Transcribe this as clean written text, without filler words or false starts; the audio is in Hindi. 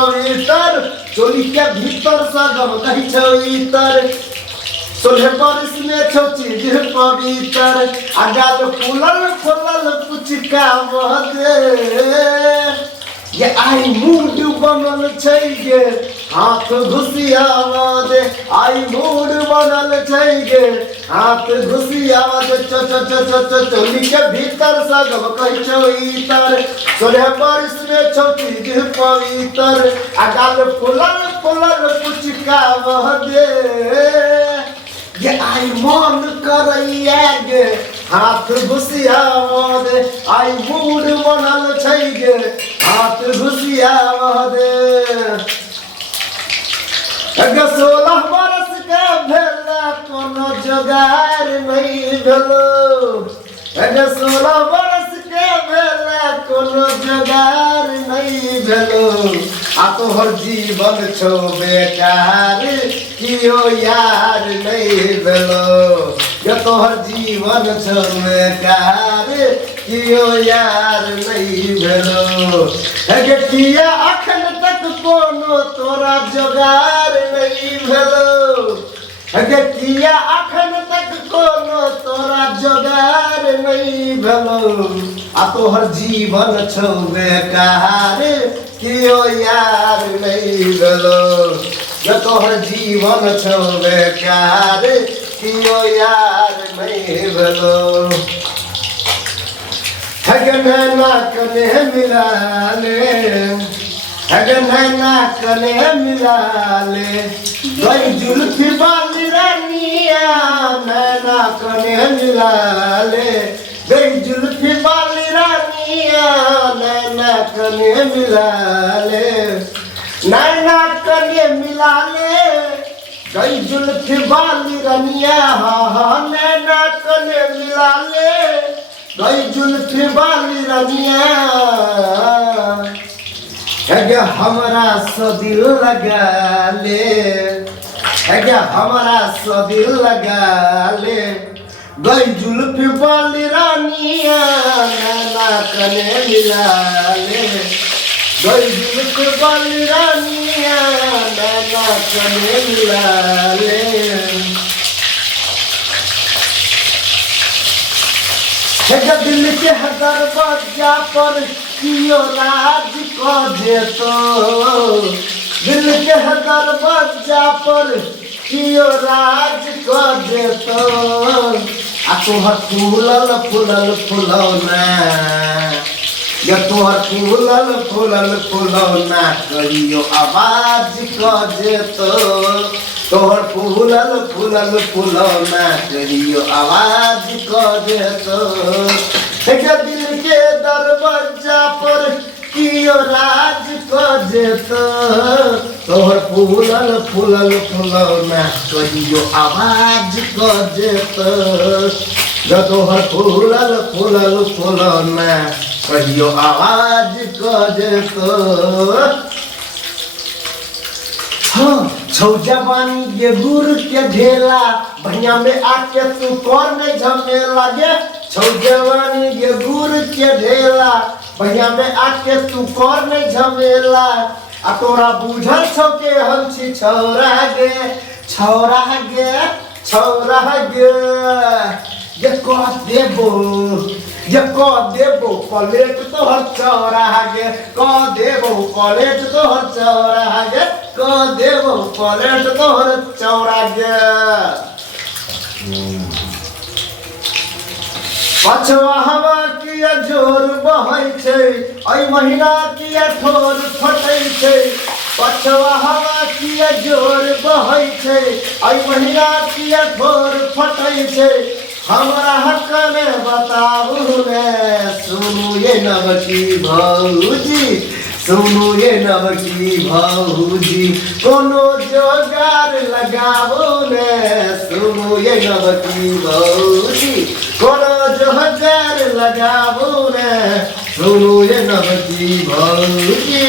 पवित्र चोली के भीतर सगम कही छईतर सोलह बरिस में छौ चीज पवित्र अगाल फूलल फूलल कुछ काम दे ये आई मूड बनल छै गे हाथ घुसियावा दे आई मूड बनल छै गे हाथ घुसियावा दे च च च च च चोली के भीतर सगम कहि छईतर सोलह बरिस में छौ चीज पवित्र अगाल फूलल फूलल कुछ काम दे ये आई मन करैया गे हाथ घुसियावा दे आई मूड बनल छै गे हाथ घुसियावा दे अगर 16 बरस के भेला कोनो जोगार नहीं भेलो अगर 16 बरस के भेला कोनो जोगार नहीं भेलो आ तोहर जीवन छौ बेकार कियो यार नहीं भेलो ये तोहर जीवन छौ बेकार कियो यार नहीं भेलो हे किया अखन तक कोनो तोरा जोगार नहीं भेलो हे किया अखन तक कोनो तोरा जोगार नहीं भेलो आ तोहर जीवन छौ बेकार कियो यार नहीं भेलो ये तोहर जीवन छौ बेकार कियो यार नहीं भेलो हगनैना कने मिला ले हगनैना कने मिला ले गई जुल्फी वाली रानिया नैना कने मिला ले गई जुल्फी वाली रानिया नैना कने मिला ले नैना कने मिला ले गई जुल्फी वाली रानिया हाँ नैना कने मिला ले गई जुल्फी वाली रानिया है हमारा सो दिल लगा ले है हमारा सो दिल लगा ले गई जुल्फी वाली रानिया नैना कने मिला ले गई जुल्फी वाली रानिया नैना कने मिला ले दिल के दरवाजा पर कियो राज को देतो दिल के दरवाजा पर कियो राज को देतो आ तोहर फूलल फूलल फुलौना ये तोहर फूलल फूलल फुलौना कहियो आवाज को देतो तोहर फूलल फूलल फुलौना कहियो आवाज को देतो दिल के दरवाजा पर कियो राज को देतो तोहर फूलल फूलल फुलौना कहियो आवाज को देतो तोहर फूलल फूलल फुलौना कहियो आवाज को देतो हाँ छौ जवानी ये गुर के ढेला भैया में आके तू कौन में झमेला गे छौ जवानी ये गुर के ढेला भैया में आके तू कौन में झमेला आ तोरा बुझल छौ के हम छी छौरा गे छौरा गे छौरा गे ये कह देबो प्लेट तोहर चौरा गे कह देबो प्लेट तोहर चौरा गे कह देबो प्लेट तोहर चौरा गे पछवा हवा किया जोर बहै छै एहि महीना किया ठोर फटै छै पछवा हवा किया जोर बहै छै एहि महीना किया ठोर फटै छै हमरा हक में बताबू ने सुनू ये नवकी भौजी सुनू ये नवकी भौजी कोनो जोगार लगाबू ने सुनू ये नवकी भौजी कोनो जोगार लगाबू ने सुनू ये नवकी भौजी।